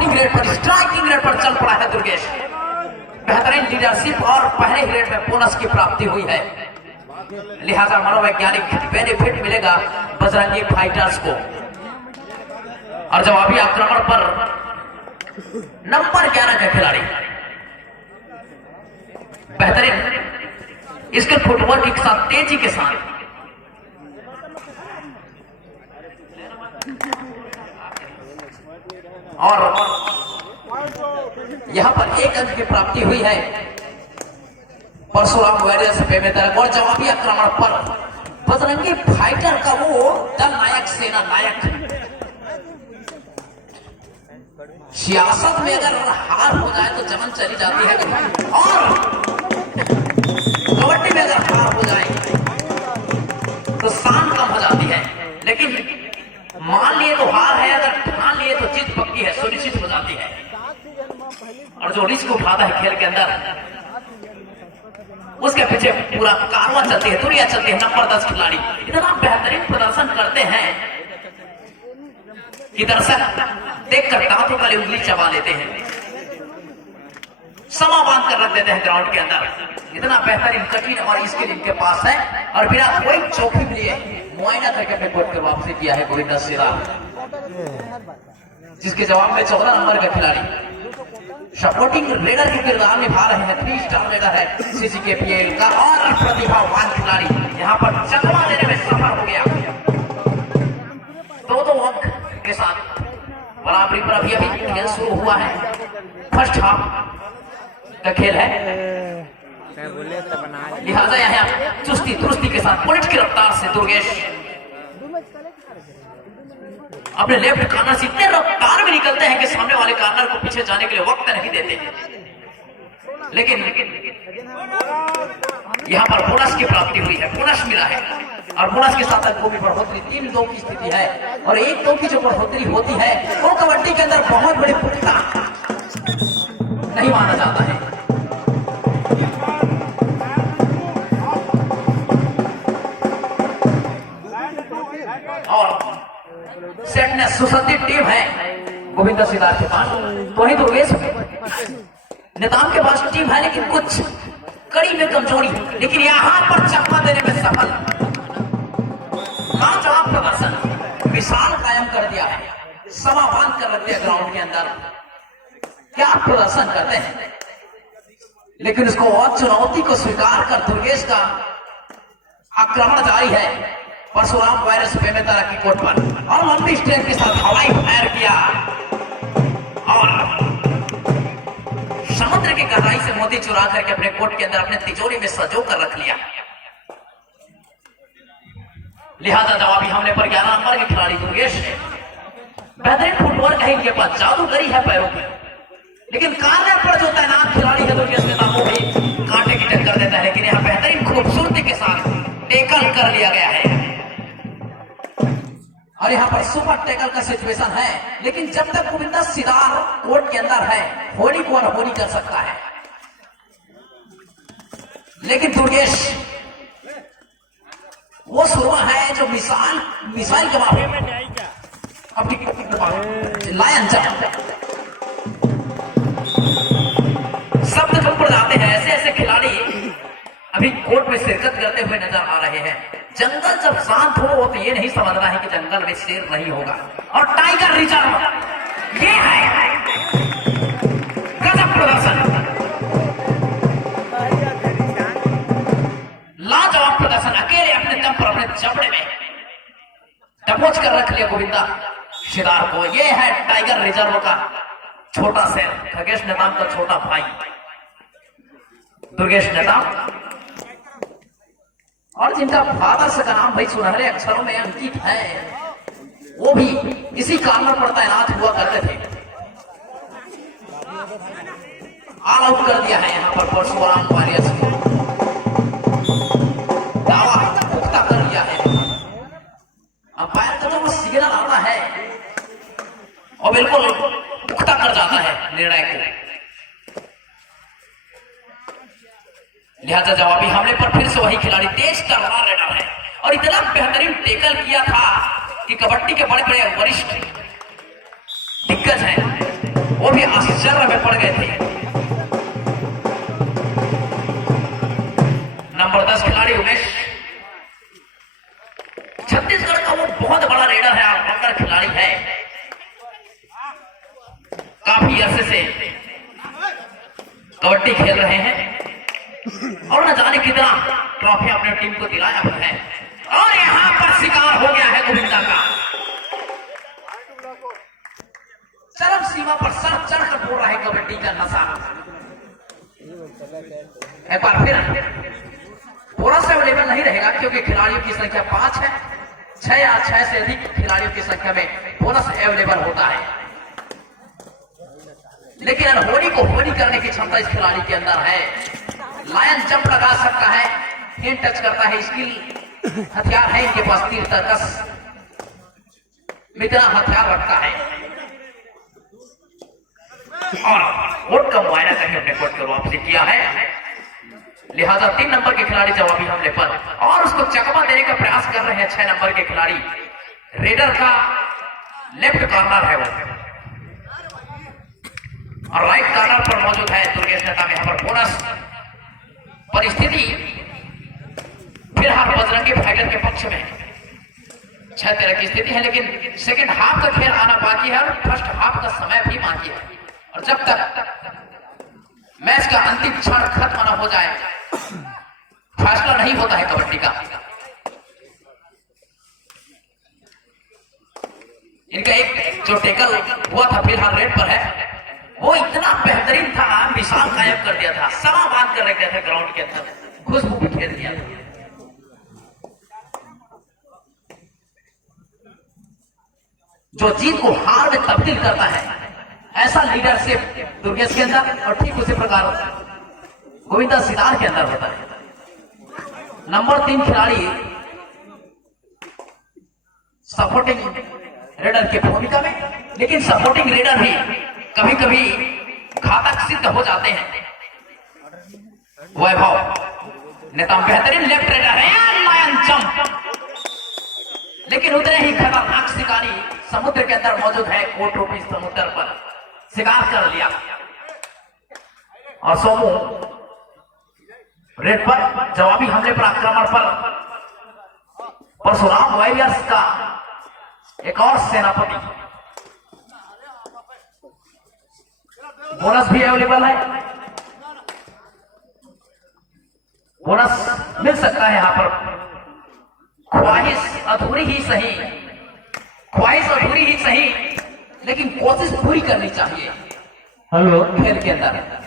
Opening rate पर, striking rate पर चल पड़ा है दुर्गेश। बेहतरीन लीडरशिप और पहले ही रेट में बोनस की प्राप्ति हुई है, लिहाजा मनोवैज्ञानिक बेनिफिट मिलेगा बजरंगी फाइटर्स को। और जवाबी आक्रमण पर नंबर 11 का खिलाड़ी बेहतरीन इसके फुटवर्क के साथ, तेजी के साथ और यहां पर 1 अंक की प्राप्ति हुई है परशुराम वॉरियर्स बेमेतरक। और जवाबी आक्रमण पर बजरंगी फाइटर का वो दल नायक, सेना नायक, सियासत में अगर हार हो जाए तो जमन चली जाती है, और कबड्डी में अगर हार हो जाए तो शान कम हो जाती है। लेकिन मान लिए तो हार है, अगर ठान लिए तो जीत पक्की है, सुनिश्चित हो जाती है। और जो रिस्क उठाता है खेल के अंदर, उसके पीछे पूरा कारवां चलती है, दुनिया चलती है। नंबर 10 खिलाड़ी इतना बेहतरीन प्रदर्शन करते हैं कि दर्शक देखकर दांतों वाली उंगली चबा लेते हैं, समा बांध कर रख देते हैं ग्राउंड के अंदर। इतना बेहतरीन कठिन और स्किल इनके पास है, और बिना कोई जोखिम लिए मुआयना करके अपने कोर्ट पर वापसी किया है गोविंदा सिरा, जिसके जवाब में 14 नंबर का खिलाड़ी सपोर्टिंग रेडर के किरदार निभा रहे हैं। 3 स्टार रेडर है सीसीकेपीएल का, और प्रतिभावान खिलाड़ी यहां पर चकमा देने में सफल हो गया। 2-2 अंक के साथ बराबरी पर अभी खेल शुरू हुआ है। फर्स्ट हाफ का खेल है, लिहाजा यहाँ चुस्ती दुरुस्ती के साथ बुलेट की रफ्तार से दुर्गेश अपने लेफ्ट कॉर्नर से इतने रफ्तार में निकलते हैं कि सामने वाले कॉर्नर को पीछे जाने के लिए वक्त नहीं देते। लेकिन यहाँ पर बोनस की प्राप्ति हुई है, बोनस मिला है, और बोनस के साथ अंकों में बढ़ोतरी 3-2 की स्थिति है। और 1-2 की जो बढ़ोतरी होती है वो कबड्डी के अंदर बहुत बड़ी पुख्ता नहीं माना जाता है। और सेट ने सुसज्जित टीम है गोविंदा सिदार के पास, तो वही दुर्गेश निजाम के पास टीम है, लेकिन कुछ कड़ी में कमजोरी, लेकिन यहां पर चकमा देने में सफल। लाजवाब प्रदर्शन, मिसाल कायम कर दिया है, समा बांध कर रख दिया ग्राउंड के अंदर। क्या प्रदर्शन करते हैं, लेकिन इसको और चुनौती को स्वीकार कर दुर्गेश का आक्रमण जारी है परशुराम वायरस बेमेतरक की कोर्ट पर, और लंबी स्ट्रेंथ के साथ हवाई फायर किया और समुद्र की गहराई से मोती चुरा करके अपने कोर्ट के अंदर अपने तिजोरी में सजो कर रख लिया। लिहाजा जवाबी हमले पर 11 नंबर के खिलाड़ी दुर्गेश है। बेहतरीन फुटवर्क है इनके पास, जादूगरी है पैरों की, लेकिन कार्य पर जो तैनात खिलाड़ी है दुर्गेश नेता वो भी कांटे की टक्कर देता है। लेकिन यहाँ बेहतरीन खूबसूरती के साथ टेकल कर लिया गया है, और यहाँ पर सुपर टैकल का सिचुएशन है। लेकिन जब तक गोविंदा सिदार कोर्ट के अंदर है, होली को अनहोली कर सकता है। लेकिन दुर्गेश वो सुरमा है जो मिसाइल के मामले में अपनी लायन शब्द जो पड़ जाते हैं, ऐसे ऐसे खिलाड़ी अभी कोर्ट में शिरकत करते हुए नजर आ रहे हैं। जंगल जब शांत हो तो ये नहीं समझना है कि जंगल में शेर नहीं होगा, और टाइगर रिजर्व ये है। गजब प्रदर्शन, लाजवाब प्रदर्शन, अकेले अपने दम पर अपने जबड़े में दबोच कर रख लिया गोविंदा सिदार को। ये है टाइगर रिजर्व का छोटा शेर, खगेश नेताम का छोटा भाई दुर्गेश नेताम, और जिनका फादर का नाम भाई सुनहरे अक्षरों में अंकित है, वो भी इसी कारण पर तैनात हुआ करते थे। ऑल आउट कर दिया है यहाँ पर परशुराम वॉरियर्स को, दावा पुख्ता कर दिया है। अंपायर का जो सिग्नल आता है और बिल्कुल पुख्ता कर जाता है निर्णय को। लिहाजा जवाबी हमले पर फिर से वही खिलाड़ी तेज तलवार रेडर है, और इतना बेहतरीन टेकल किया था कि कबड्डी के बड़े बड़े वरिष्ठ दिग्गज हैं वो भी आश्चर्य में पड़ गए थे। नंबर 10 खिलाड़ी उमेश, छत्तीसगढ़ का वो बहुत बड़ा रेडर है, ऑलराउंडर खिलाड़ी है, काफी अरसे से कबड्डी खेल रहे हैं और न जाने कितना ट्रॉफी अपने टीम को दिलाया हुआ है। और यहां पर शिकार हो गया है गोविंदा का, चरम सीमा पर सर चढ़कर बोल रहा है कबड्डी का नशा। एक बार फिर बोनस अवेलेबल नहीं रहेगा क्योंकि खिलाड़ियों की संख्या 5 है, 6 या 6 से अधिक खिलाड़ियों की संख्या में बोनस अवेलेबल होता है। लेकिन अनहोनी को होनी करने की क्षमता इस खिलाड़ी के अंदर है। लायन जंप लगा सकता है, हैंड टच करता है, स्किल हथियार है इनके पास, तीर तर्कस में इतना हथियार रखता है। और कोर्ट का मुआयना करके अपने कोर्ट को वापसी किया है, लिहाजा 3 नंबर के खिलाड़ी जवाबी हमले पर और उसको चकमा देने का प्रयास कर रहे हैं 6 नंबर के खिलाड़ी। रेडर का लेफ्ट कॉर्नर है वो और राइट कॉर्नर पर मौजूद है दुर्गेश नेता में। यहाँ पर बोनस परिस्थिति फिलहाल बजरंगी फाइटर के पक्ष में 6-13 की स्थिति है, लेकिन सेकेंड हाफ का खेल आना बाकी है और फर्स्ट हाफ का समय भी बाकी है। और जब तक मैच का अंतिम क्षण खत्म न हो जाए फैसला नहीं होता है कबड्डी का। इनका एक जो टेकल हुआ था फिलहाल रेड पर है, वो इतना बेहतरीन था, मिसाल कायम कर दिया था, समा बांध कर रख दिया था ग्राउंड के अंदर, खुशबू बिखेर दिया था। जो जीत को हार में तब्दील करता है, ऐसा लीडरशिप दुर्गेश के अंदर और ठीक उसी प्रकार गोविंदा सितार के अंदर होता है। नंबर 3 खिलाड़ी सपोर्टिंग रेडर की भूमिका में, लेकिन सपोर्टिंग रेडर भी कभी कभी घातक सिद्ध हो जाते हैं। वैभव नेता बेहतरीन लेफ्ट रेडर है, लायन जंप, लेकिन उतने ही खतरनाक शिकारी समुद्र के अंदर मौजूद है। कोट रूपी समुद्र पर शिकार कर लिया और सोमू रेड पर जवाबी हमले पर आक्रमण पर परशुराम वॉरियर्स का एक और सेनापति। बोनस भी अवेलेबल है, बोनस मिल सकता है यहां पर। ख्वाहिश अधूरी ही सही, ख्वाहिश अधूरी ही सही, लेकिन कोशिश पूरी करनी चाहिए हेलो खेल के अंदर।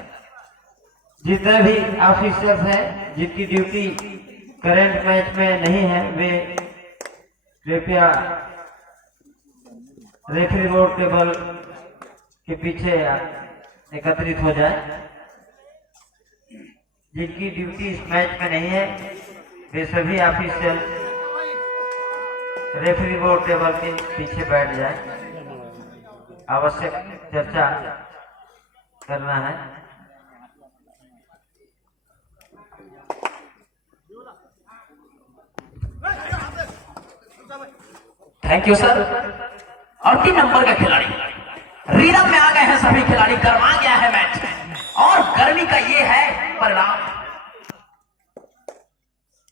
जितने भी ऑफिसर्स हैं जिनकी ड्यूटी करंट मैच में नहीं है, वे कृपया रेफरी बोर्ड टेबल के पीछे एकत्रित हो जाए। जिनकी ड्यूटी इस मैच में नहीं है वे सभी ऑफिसर रेफरी बोर्ड टेबल के पीछे बैठ जाए, आवश्यक चर्चा करना है। Thank you sir. और 3 नंबर के खिलाड़ी रिदम में आ गए हैं, सभी खिलाड़ी गर्मा गया है मैच और गर्मी का ये है परिणाम।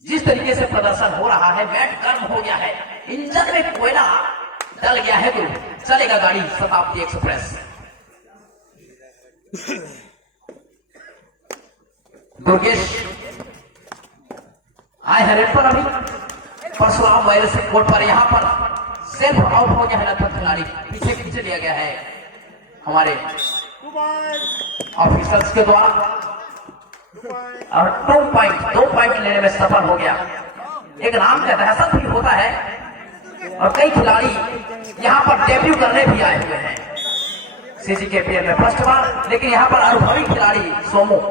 जिस तरीके से प्रदर्शन हो रहा है, मैच गर्म हो गया है, इंजन में कोयला डल गया है, तो चलेगा गाड़ी शताब्दी एक्सप्रेस। दुर्गेश आए हैं रेड पर, अभी परशुराम वायरस से कोर्ट पर, यहां पर सेल्फ आउट हो गया है लगभग खिलाड़ी, पीछे खींच लिया गया है हमारे ऑफिसर्स के द्वारा और 2 पॉइंट लेने में सफल हो गया। एक नाम का दहशत भी होता है और कई खिलाड़ी यहां पर डेब्यू करने भी आए हुए हैं सीजीकेपीएल में फर्स्ट बार, लेकिन यहां पर अनुभवी खिलाड़ी सोमू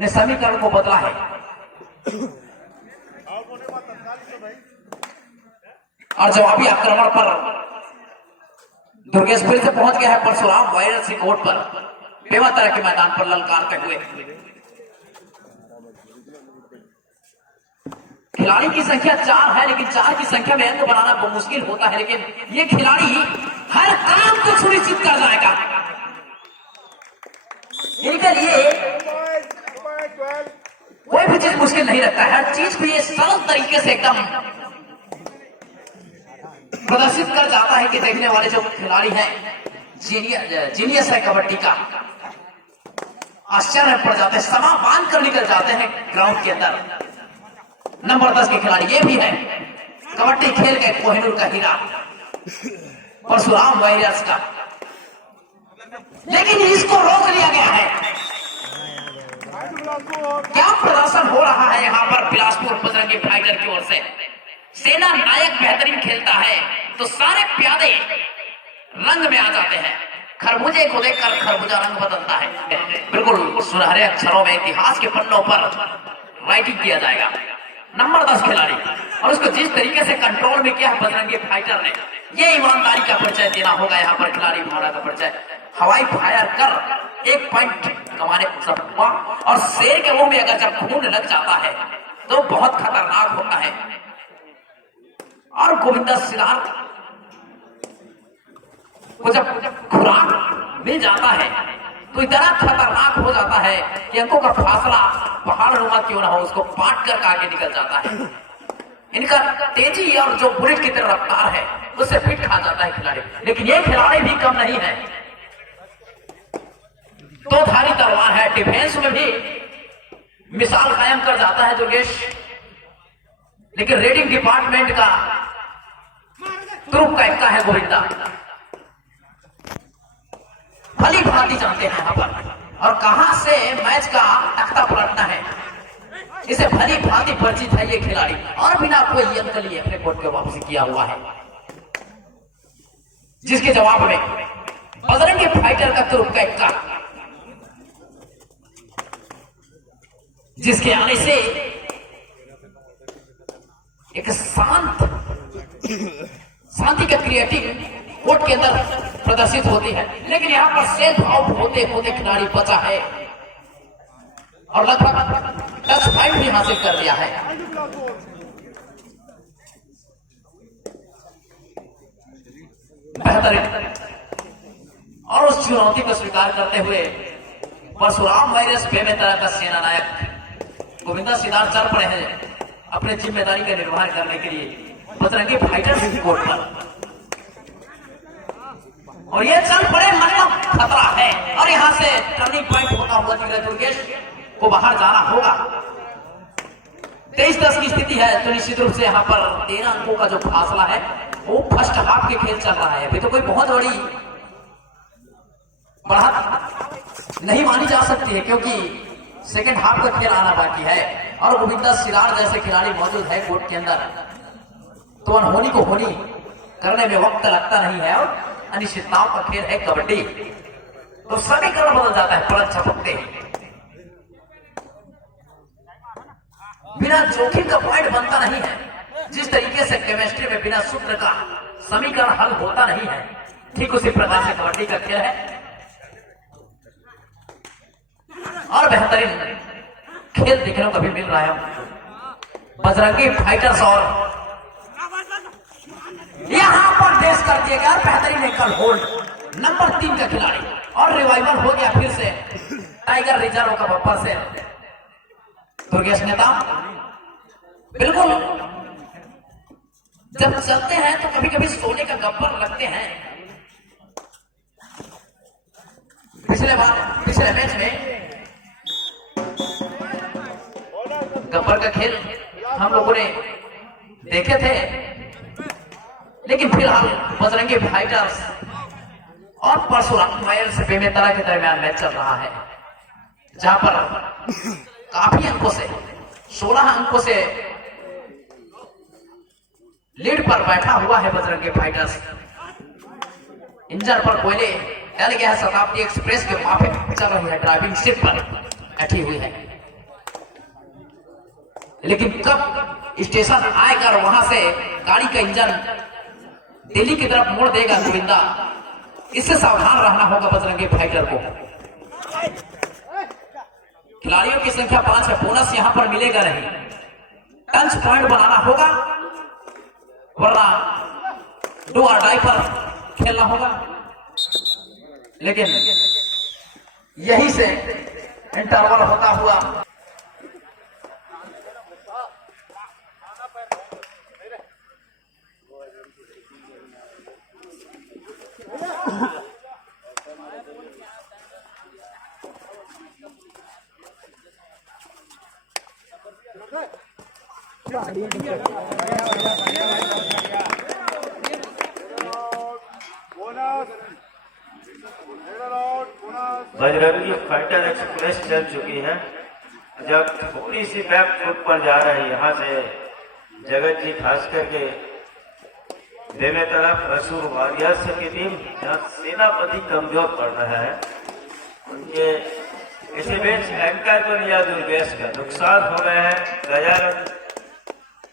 ने समीकरण को बदला है। और जवाबी आक्रमण पर दुर्गेश फिर से पहुंच गया है परशुराम वायरस की कोर्ट पर, बेवतरा के मैदान पर ललकारते हुए। खिलाड़ी की संख्या 4 है, लेकिन 4 की संख्या में अंक बनाना बहुत मुश्किल होता है, लेकिन ये खिलाड़ी हर काम को सुनिश्चित कर जाएगा। इनके लिए कोई भी चीज मुश्किल नहीं लगता है, हर चीज को ये सरल तरीके से एकदम प्रदर्शित कर जाता है कि देखने वाले जो खिलाड़ी हैं जीनियस है कबड्डी का, आश्चर्य पड़ जाते हैं, समा बांध कर निकल जाते हैं ग्राउंड के अंदर। नंबर 10 के खिलाड़ी ये भी है कबड्डी खेल के कोहिनूर का हीरा परशुराम वॉरियर्स का, लेकिन इसको रोक लिया गया है। क्या प्रदर्शन हो रहा है यहाँ पर बिलासपुर बजरंगी फाइटर की ओर से। सेना नायक बेहतरीन खेलता है तो सारे प्यादे रंग में आ जाते हैं। खरबूजे को देखकर खरबूजा रंग बदलता है। बिल्कुल सुनहरे अक्षरों में इतिहास के पन्नों पर राइटिंग किया जाएगा। नंबर 10 खिलाड़ी और उसको जिस तरीके से कंट्रोल में किया है बजरंगी फाइटर ने, ये ईमानदारी का परिचय देना होगा यहाँ पर खिलाड़ी भावना का परिचय। हवाई फायर कर 1 पॉइंट कमाने हुआ और शेर के मुंह में अगर जब खून लग जाता है तो बहुत खतरनाक होता है। और गोविंदा सिलार को जब खुराक मिल जाता है तो इतना खतरनाक हो जाता है कि अंकों का फासला पहाड़ नुमा क्यों ना हो उसको पाट कर आगे निकल जाता है। इनका तेजी और जो बुलेट की तरह रफ्तार है उससे फिट खा जाता है खिलाड़ी, लेकिन ये खिलाड़ी भी कम नहीं है। तो धारी तलवार है, डिफेंस में भी मिसाल कायम कर जाता है दुर्गेश, लेकिन रेडिंग डिपार्टमेंट का तुरुप का है गोविंदा। भली भांति जानते हैं यहाँ पर और कहां से मैच का तख्ता पलटना है, इसे भली भांति परिचित है ये खिलाड़ी और बिना कोई यंत्र लिए अपने कोर्ट पे वापसी किया हुआ है, जिसके जवाब में बजरंगी फाइटर का तुरुप का जिसके आने से एक शांति का क्रिएटिव कोर्ट के अंदर प्रदर्शित होती है, लेकिन यहाँ पर सेल्फ आउट होते होते खिलाड़ी बचा है और लगभग 10 पॉइंट भी हासिल कर लिया है। बेहतरीन और उस चुनौती को स्वीकार करते हुए परशुराम वायरस बेमेतरा का सेना नायक गोविंदा सिदार चल पड़े हैं अपने जिम्मेदारी का निर्वहन करने के लिए बजरंगी फाइटर की कोर्ट पर, और ये चल पड़े मतलब खतरा है और यहां से टर्निंग पॉइंट होता हुआ दिख रहा है। दुर्गेश को बाहर जाना होगा। 23-10 की स्थिति है तो निश्चित रूप से यहाँ पर 13 अंकों का जो फासला है वो फर्स्ट हाफ के खेल चल रहा है। अभी तो कोई बहुत बड़ी बढ़त नहीं मानी जा सकती है क्योंकि सेकंड हाफ का खेल आना बाकी है और गोविंदा सिलार जैसे खिलाड़ी मौजूद है कोर्ट के अंदर, तो अनहोनी को होनी करने में वक्त लगता नहीं है और अनिश्चितताओं का खेल है कबड्डी, तो समीकरण बदल जाता है पलट झपकते। बिना जोखिम का पॉइंट बनता नहीं है। जिस तरीके से केमिस्ट्री में बिना सूत्र का समीकरण हल होता नहीं है, ठीक उसी प्रकार से कबड्डी का खेल है और बेहतरीन खेल देखने को भी मिल रहा है। बजरंगी फाइटर्स और यहां पर देश कर दिया गया बेहतरीन एकल होल्ड नंबर 3 का खिलाड़ी और रिवाइवल हो गया फिर से टाइगर रिजर्व का बप्पर से दुर्गेश नेता। बिल्कुल जब चलते हैं तो कभी कभी सोने का गब्बर लगते हैं। पिछले मैच में गब्बर का खेल हम लोगों ने देखे थे, लेकिन फिलहाल बजरंगी फाइटर्स और परशुराम वायरस बेमेतरा के दरमियान मैच चल रहा है, जहां पर काफी अंकों से 16 अंकों से लीड पर बैठा हुआ है बजरंगी फाइटर्स। इंजन पर कोयले डल गया है, शताब्दी एक्सप्रेस के माफिक चल रही है, ड्राइविंग सीट पर बैठी हुई है, लेकिन कब स्टेशन आएकर वहां से गाड़ी का इंजन दिल्ली की तरफ मोड़ देगा गोविंदा, इससे सावधान रहना होगा बजरंगी फाइटर को। खिलाड़ियों की संख्या 5 है, बोनस यहां पर मिलेगा नहीं, टंच पॉइंट बनाना होगा वरना डू और डाई पर खेलना होगा। लेकिन यहीं से इंटरवल होता हुआ बजरंगी फाइटर एक्सप्रेस चल चुकी है। जब थोड़ी सी बैक फुट पर जा रही है यहाँ से जगत जी खास करके देवे तरफ रसूल वारियर्स की टीम, जहाँ सेनापति कमजोर पड़ रहा है। उनके इसी बीच एंकर को लिया दुर्गेश का नुकसान हो गया है। गजानन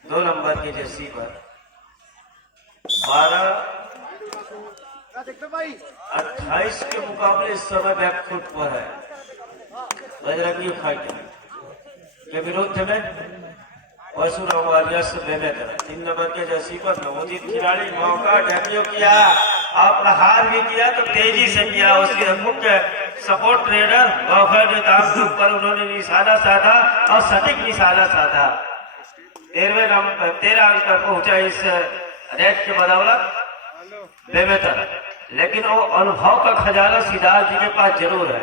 2 नंबर की जर्सी पर 12-28 के मुकाबले इस समय बैकफुट पर है बजरंगी फाइटर के विरुद्ध में परशुराम वारियर्स बेमेतर 3 नंबर के जर्सी पर नवोदित खिलाड़ी मौका डेब्यू किया और प्रहार भी किया तो तेजी से किया। उसके मुख्य सपोर्ट ट्रेडर गौफर दाम के ऊपर उन्होंने निशाना साधा और सटीक निशाना साधा। 13 अंक पर पहुंचा इस रेड के बदौलत बेमेतर। लेकिन वो अनुभव का खजाना सिद्धार्थ जी के पास जरूर है,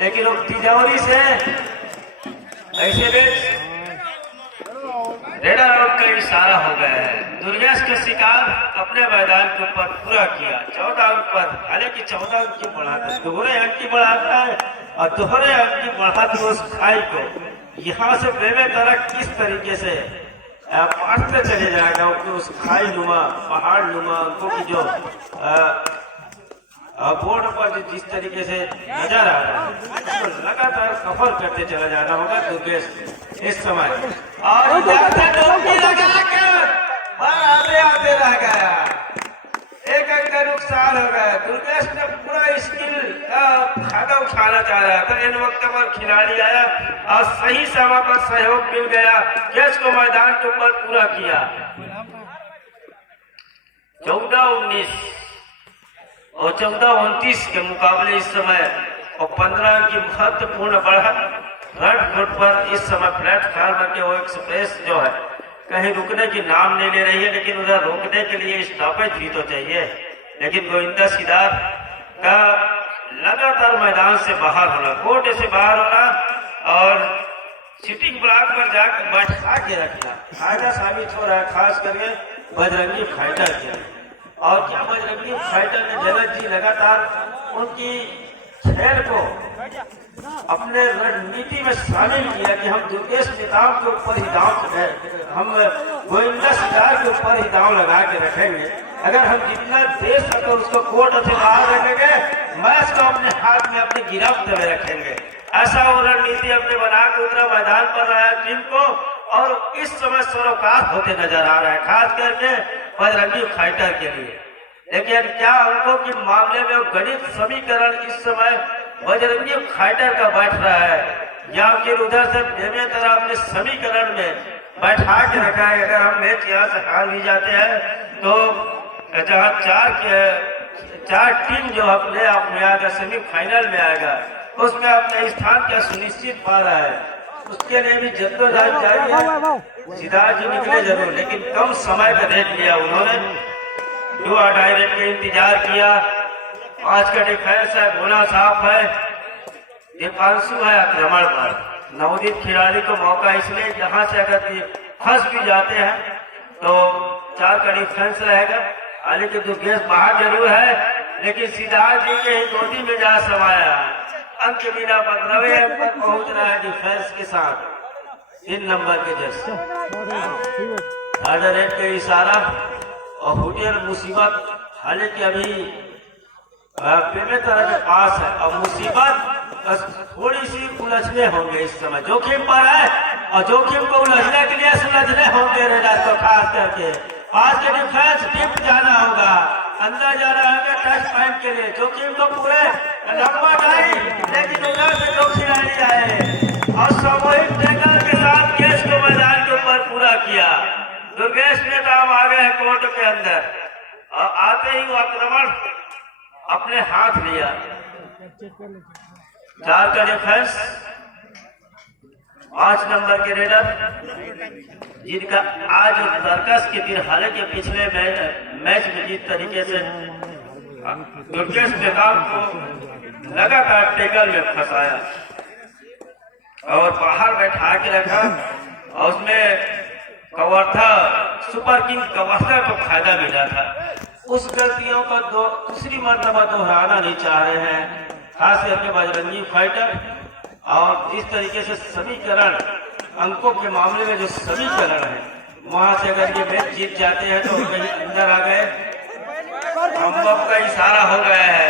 लेकिन वो तिजोरी से ऐसे में रेडर आउट का इशारा हो गया है। दुर्गेश के शिकार अपने मैदान के ऊपर पूरा किया 14 अंक पर। हालांकि 14 अंक की बढ़ाता है, दोहरे अंक की बढ़ाता है और दोहरे अंक की बढ़ाती उस खाई को यहाँ से बेमेतर किस तरीके से पाटते चले जाएगा। उस खाई नुमा पहाड़ नुमा अंकों की जो बोर्ड पर जिस तरीके से नजर आ रहा है तो लगातार कवर करते चला जाना होगा दुर्गेश इस समय। और आते रह गया, 1 अंक का नुकसान हो गया। दुर्गेश ने पूरा स्किल का फायदा उठाना चाह रहा था। इन वक्त पर खिलाड़ी आया और सही समय पर सहयोग मिल गया, कैच को मैदान के ऊपर पूरा किया। 14-19 और 14-29 के मुकाबले इस समय और 15 की महत्वपूर्ण बढ़त फ्रंट फुट पर इस समय प्लेटफॉर्म के वो एक्सप्रेस जो है कहीं रुकने की नाम नहीं ले रही है, लेकिन उधर रोकने के लिए स्टॉपेज भी तो चाहिए। लेकिन गोविंदा सिद्धार्थ का लगातार मैदान से बाहर होना, कोर्ट से बाहर होना और सिटिंग ब्लॉक पर जाकर बैठा के रखना फायदा साबित हो रहा है, खास करके बजरंगी फाइटर के। और क्या बजरंगी फाइटर ने जगत जी लगातार उनकी खेल को अपने रणनीति में शामिल किया कि हम दुर्गेश नेताओं के ऊपर ही दांव, हम गोविंदा सिद्धार्थ के ऊपर ही दांव लगा के रखेंगे। अगर हम जितना दे सके उसको कोर्ट से बाहर रखेंगे, मैच को अपने हाथ में अपनी गिरफ्त में रखेंगे। ऐसा वो रणनीति अपने बना के उतरा मैदान पर रहा है टीम को और इस समय सरोकार होते नजर आ रहा है, खास करके बजरंगी फाइटर के लिए। लेकिन क्या अंकों के मामले में गणित समीकरण इस समय बजरंगी फाइटर का बैठ रहा है या फिर उधर से बेमेतर अपने समीकरण में बैठा के रखा है। अगर हम मैच यहाँ से हार भी जाते हैं तो जहाँ चार टीम जो अपने आप में आएगा सेमीफाइनल में आएगा उसमें अपने स्थान क्या सुनिश्चित पा रहा है, उसके लिए भी जद्दोजहद जारी। सिद्धार्थ जी निकले जरूर, लेकिन कम समय का देख लिया उन्होंने। डुआ डायरेक्ट के इंतजार किया। 5 का डिफेंस है, बोला साफ है, दीपांशु है आक्रमण पर। नवोदित खिलाड़ी को मौका इसलिए जहां से अगर फंस भी जाते हैं तो 4 का डिफेंस रहेगा। हालांकि दुर्गेश बाहर जरूर है, लेकिन सिद्धार्थ जी के ही गोदी में जा समाया। अंक बिना 15वें अंक पर पहुंच रहा है डिफेंस के साथ 3 नंबर के जैसे। रेड का इशारा और हुटियर मुसीबत, हालांकि अभी बेमेतर के पास है और मुसीबत थोड़ी सी उलझने होंगे इस समय, जोखिम पर है और जोखिम को उलझने के लिए सुलझने होंगे रेडर को। खास करके आज के डिफेंस टिप जाना होगा, अंदर जाना होगा टच पॉइंट के लिए। जोखिम को पूरे लंबा नहीं, लेकिन उधर से दो खिलाड़ी आए और सामूहिक टैकल के साथ कैच को मैदान के ऊपर पूरा किया। दुर्गेश नेता आ गए हैं कोर्ट के अंदर और आते ही वो आक्रमण अपने हाथ लिया। 4 का डिफेंस, 5 नंबर के रेडर, जिनका आज दरकस के दिन, हालांकि पिछले मैच में जिस तरीके से दुर्गेश नेताम को लगातार टेकल में फंसाया और बाहर बैठा के रखा, और उसमें कवर्धा सुपर किंग कवर्धा को फायदा मिला था। उस गलतियों को दूसरी मर्तबा दोहराना नहीं चाह रहे हैं, खास करके बजरंगी फाइटर। और जिस तरीके से समीकरण, अंकों के मामले में जो समीकरण है, वहां से अगर ये मैच जीत जाते हैं तो कहीं अंदर आ गए, अम्बब का इशारा हो गया है,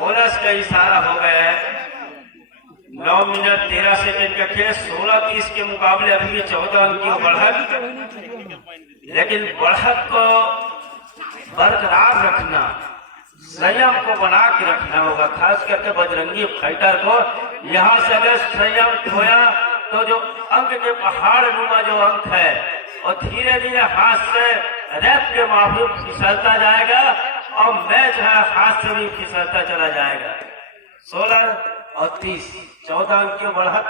बोनस का इशारा हो गया है। 9 मिनट 13 सेकंड का खेल, 16-30 के मुकाबले अभी भी 14 अंक की बढ़त, लेकिन बढ़त को बरकरार रखना, संयम को बना के रखना होगा, खास करके बजरंगी फाइटर को। यहाँ से अगर संयम खोया तो जो अंक के पहाड़ नुमा जो अंक है, और धीरे धीरे हाथ से रेत के माफिक फिसलता जाएगा, और मैच है हाथ से भी फिसलता चला जाएगा। 16 और 30, 14 अंक की बढ़त।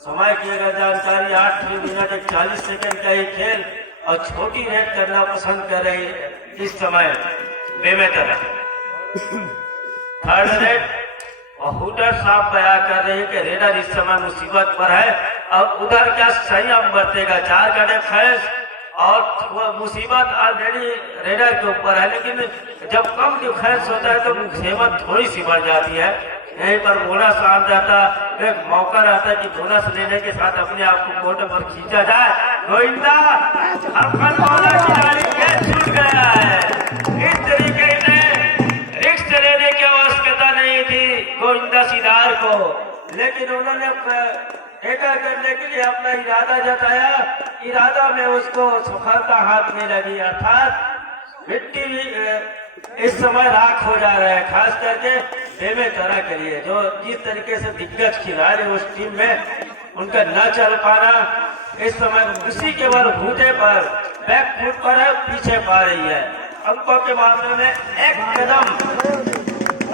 समय की अगर जानकारी, 8 मिनट 41 सेकंड का ये खेल, और छोटी रेड करना पसंद कर रही है इस समय बेमेतर। थर्ड रेड, और हुडर साफ बयान कर रहे हैं कि रेडर इस समय मुसीबत पर है, और उधर क्या संयम बरतेगा। 4 का डिफेंस, और मुसीबत ऑलरेडी रेडर के ऊपर है, लेकिन जब कम डिफेंस होता है तो मुसीबत थोड़ी सी बढ़ जाती है। यहीं पर बोनस आ जाता, एक मौका रहता है कि बोनस लेने के साथ अपने आप को कोर्ट पर खींचा जाए। गोविंदा खिलाड़ी कैच छूट गया है, इस तरीके से रिस्क लेने की आवश्यकता नहीं थी गोविंदा सिदार को, लेकिन उन्होंने टेकल करने के लिए अपना इरादा जताया, इरादा में उसको सफलता हाथ में लगी। अर्थात मिट्टी भी इस समय राख हो जा रहा है, खास करके बेमेतरा के लिए, जो जिस तरीके से दिग्गज खिलाड़ी उस टीम में, उनका न चल पाना इस समय उसी के बलबूते पर बैक फुट पर है, पीछे पा रही है। अंकों के मामले में एक कदम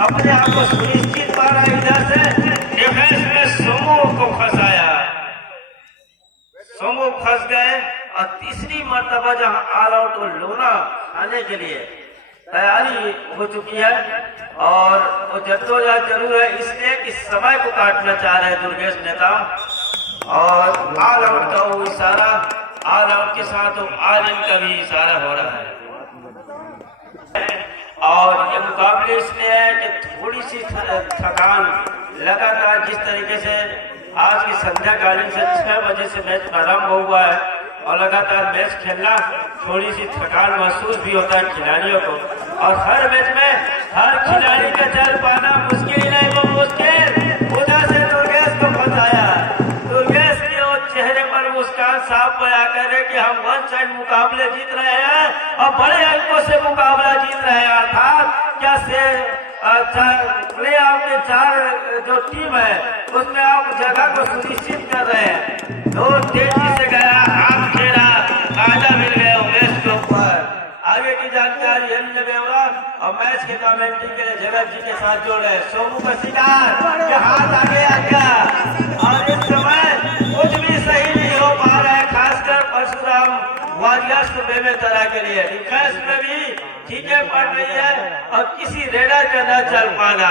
अपने आप को सुनिश्चित पा रहा है। इधर से डिफेंस में सोमो को फंसाया, सोमो फंस गए, और तीसरी मर्तबा जहां ऑल आउट और लोना आने के लिए तैयारी हो चुकी है, और वो जद्दोजहद जरूर है, इसलिए कि समय को काटना चाह रहे हैं दुर्गेश नेता, और ऑल आउट का वो इशारा, ऑल आउट के साथ वो ऑल इन का भी इशारा हो रहा है। और ये मुकाबले इसलिए है कि थोड़ी सी थकान, लगातार जिस तरीके से आज की संध्याकालीन से 6 बजे से मैच प्रारंभ हुआ है, और लगातार मैच खेलना, थोड़ी सी थकान महसूस भी होता है खिलाड़ियों को। और हर मैच में हर खिलाड़ी का चल पाना मुश्किल है, वो मुश्किल उधर से दुर्गेश को फंसाया। दुर्गेश के चेहरे पर मुस्कान साफ बयां करे कि हम वन साइड मुकाबले जीत रहे हैं, और बड़े अंकों से मुकाबला जीत रहे हैं। अर्थात क्या से प्ले ऑफ के 4 जो टीम है, उसमें आप जगह को सुनिश्चित कर रहे हैं। दो तेजी से गया, हाथ खेला, फायदा मिल गया उमेश के ऊपर। आगे की जानकारी हमने बेवरा, और मैच के कमेंट्री के लिए जगत जी के साथ जोड़े। सोमू का शिकार के हाथ आगे आ गया, और इस समय कुछ भी सही नहीं हो पा रहा है, खासकर परशुराम वॉरियर्स बेमेतरा के लिए। डिफेंस में भी ठीकें पड़ रही है, और किसी रेडर का न चल पाना,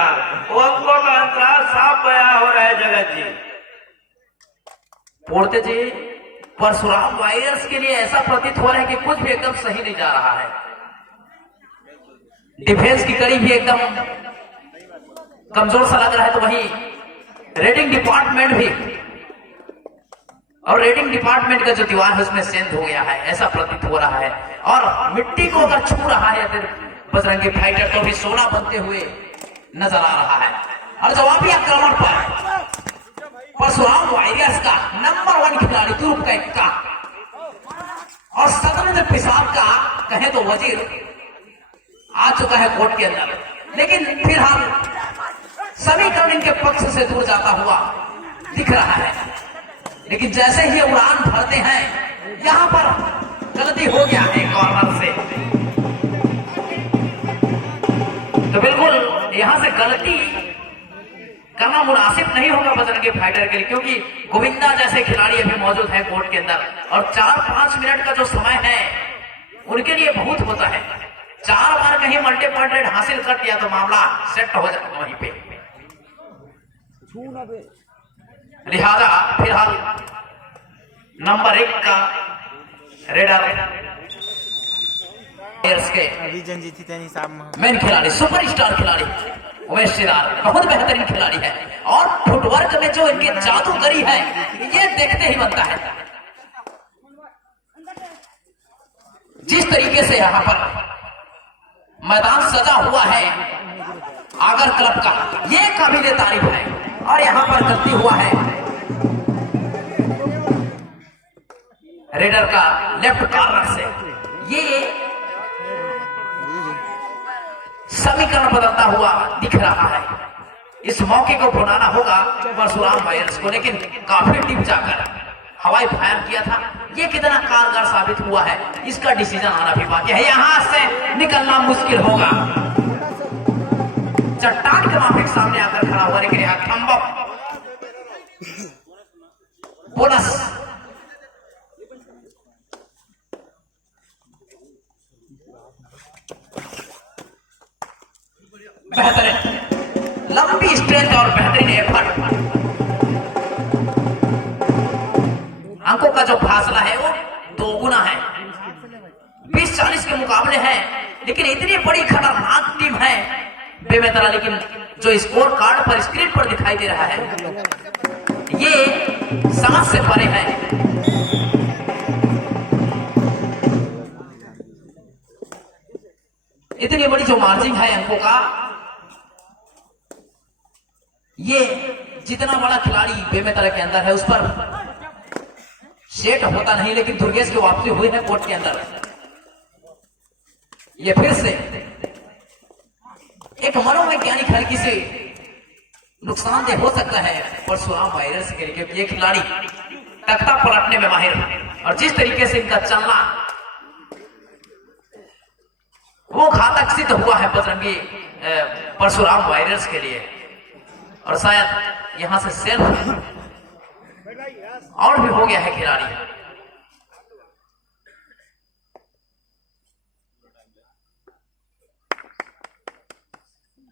वो अंकों का अंतराल साफ बयां हो रहा है। जगत जी पोड़ते जी, परशुराम वॉरियर्स के लिए ऐसा प्रतीत हो रहा है कि कुछ भी एकदम सही नहीं जा रहा है। डिफेंस की कड़ी भी एकदम कमजोर सा लग रहा है, तो वहीं रेटिंग डिपार्टमेंट भी, और रेटिंग डिपार्टमेंट का जो दीवार है उसमें सेंध हो गया है, ऐसा प्रतीत हो रहा है। और मिट्टी को अगर छू रहा है फिर बजरंगी फाइटर, तो भी सोना बनते हुए नजर आ रहा है। और जवाबी आक्रमण पर परशुराम वॉरियर्स का नंबर 1 खिलाड़ी तुर्क का इक्का, और शतरंज पिसाब का कहें तो वजीर आ चुका है कोर्ट के अंदर, लेकिन फिलहाल समीकरण इनके पक्ष से दूर जाता हुआ दिख रहा है। लेकिन जैसे ही उड़ान भरते हैं, यहां पर गलती हो गया है कॉर्नर से, तो बिल्कुल यहां से गलती करना मुनासिब नहीं होगा बजरंगी फाइटर के लिए, क्योंकि गोविंदा जैसे खिलाड़ी अभी मौजूद है कोर्ट के अंदर और 4-5 मिनट का जो समय है उनके लिए बहुत होता है। 4 बार कहीं मल्टीपल रेड हासिल कर दिया तो मामला सेट हो जाता वहीं पे। लिहाजा फिलहाल नंबर 1 का रेडर के मेन खिलाड़ी, सुपरस्टार खिलाड़ी उमेश सिरार बहुत बेहतरीन खिलाड़ी है और फुटवर्क में जो इनकी जादूगरी है ये देखते ही बनता है। जिस तरीके से यहाँ पर मैदान सजा हुआ है आगर क्लब का, ये काबिले तारीफ है। और यहाँ पर गलती हुआ है रेडर का लेफ्ट कॉर्नर से, ये समीकरण बदलता हुआ दिख रहा है। इस मौके को भुनाना होगा परशुराम वायरस को, लेकिन काफी टिप जाकर हवाई फायर किया था। ये कितना कारगर साबित हुआ है इसका डिसीजन आना भी बाकी है। यहां से निकलना मुश्किल होगा। चट्टान के माफिक सामने आकर खड़ा हुआ, लेकिन यहां थम्बअप बोनस बेहतरीन लंबी स्ट्रेंथ और बेहतरीन एफर्ट। अंकों का जो फासला है वो 2 गुना है, 20-40 के मुकाबले है, लेकिन इतनी बड़ी खतरनाक टीम है बेमेतरा। लेकिन जो स्कोर कार्ड पर स्क्रीन पर दिखाई दे रहा है ये समझ से परे है। इतनी बड़ी जो मार्जिन है अंकों का, ये जितना बड़ा खिलाड़ी बेमेतरा के अंदर है उस पर सेट होता नहीं। लेकिन दुर्गेश की वापसी हुई है कोर्ट के अंदर। ये फिर से एक मनोवैज्ञानिक हल्की से नुकसानदेह हो सकता है परशुराम वायरस के लिए, क्योंकि ये खिलाड़ी तख्ता पलटने में माहिर है और जिस तरीके से इनका चलना वो घातक सिद्ध हुआ है बजरंगी परशुराम वायरस के लिए। और शायद यहां से सेल्फ और भी हो गया है खिलाड़ी।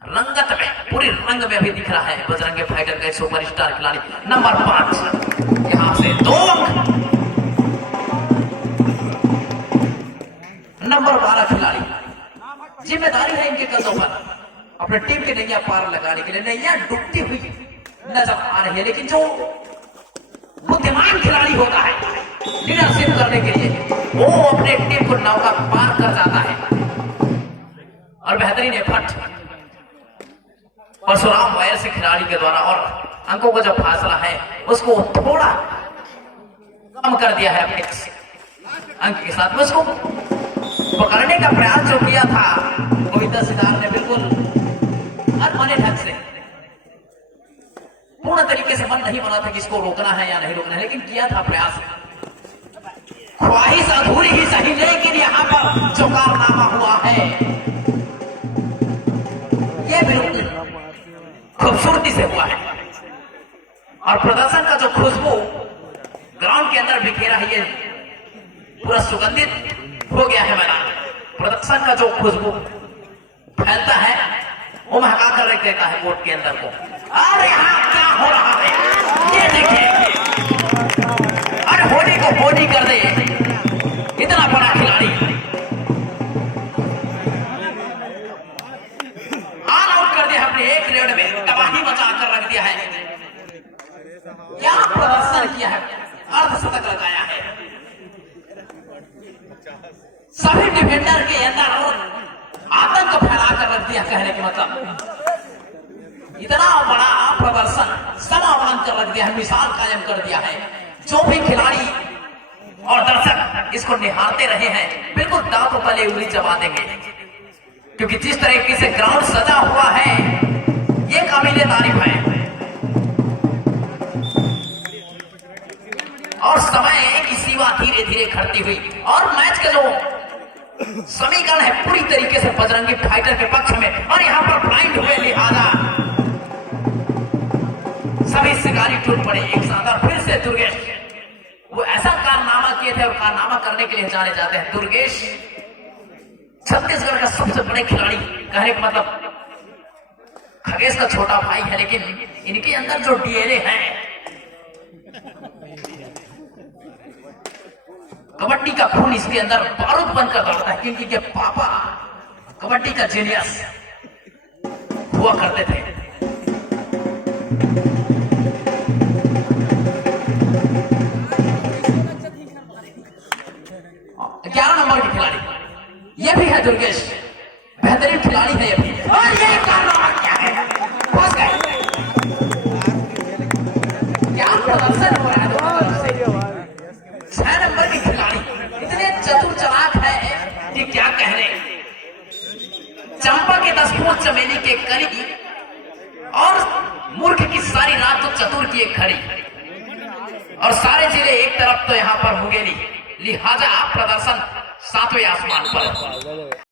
रंगत में पूरी रंग में अभी दिख रहा है बजरंगी फाइटर का सुपरस्टार खिलाड़ी नंबर 5। यहां से 2 अंक। नंबर 12 खिलाड़ी, जिम्मेदारी है इनके कंधों पर अपने टीम के नैया पार लगाने के लिए। नैया डूबती हुई नजर आ रही है, लेकिन जो बुद्धिमान खिलाड़ी होता है लीडरशिप करने के लिए, वो अपने टीम को नौका पार कर जाता है। और बेहतरीन एफर्ट परशुराम वायरस से खिलाड़ी के द्वारा, और अंकों का जो फासला है उसको थोड़ा कम कर दिया है अपने अंक के साथ में। उसको पकड़ने का प्रयास जो किया था गोविंदा सिदार ने, बिल्कुल अनमने ढंग से, पूर्ण तरीके से मन नहीं बना था कि इसको रोकना है या नहीं रोकना है, लेकिन किया था प्रयास। ख्वाहिश अधूरी ही सही, लेकिन यहां पर जो कारनामा हुआ है ये बिल्कुल खूबसूरती से हुआ है। और प्रदर्शन का जो खुशबू ग्राउंड के अंदर बिखेरा है, ये पूरा सुगंधित हो गया है मैदान। प्रदर्शन का जो खुशबू फैलता है वो महका कर रख देता है कोर्ट के अंदर को। और यहाँ क्या हो रहा है ये देखिए। अरे होली को होली कर दे, इतना बड़ा खिलाड़ी ऑल आउट कर दिया अपने एक रेड में, तबाही मचा कर रख दिया है। क्या प्रदर्शन किया है, अर्धशतक लगाया है। सभी डिफेंडर के अंदर आतंक फैला कर रख दिया, कहने के मतलब इतना बड़ा प्रदर्शन समापन कर रख दिया है, मिसाल कायम कर दिया है। जो भी खिलाड़ी और दर्शक इसको निहारते रहे हैं बिल्कुल दांतों तले उंगली चबा देंगे, क्योंकि जिस तरीके से ग्राउंड सजा हुआ है ये काबिले तारीफ है। और समय की सीमा धीरे धीरे खड़ती हुई, और मैच का जो समीकरण है पूरी तरीके से बजरंगी फाइटर के पक्ष में। और यहां पर ब्लाइंड हुए, लिहाजा और कारनामा करने के लिए जाने जाते हैं। दुर्गेश छत्तीसगढ़ का सबसे बड़े खिलाड़ी, कहने का मतलब खगेश का छोटा भाई है, लेकिन इनके अंदर जो डीएनए है, कबड्डी का खून इसके अंदर बारूद बनकर दौड़ता है, क्योंकि के पापा कबड्डी का जीनियस हुआ करते थे। 11 नंबर के खिलाड़ी ये भी है दुर्गेश, बेहतरीन खिलाड़ी है ये भी। और ये कारनामा क्या है, फंस गए। क्या प्रदर्शन हो रहा है दोनों तरफ से। 6 नंबर के खिलाड़ी इतने चतुर चालाक है कि क्या कहने। चंपा के 10 फूट चमेली के कली और मूर्ख की सारी रात तो चतुर की एक खड़ी, और सारे जिले एक तरफ तो यहाँ पर मुंगेली, लिहाजा आप प्रदर्शन 7वें आसमान पर।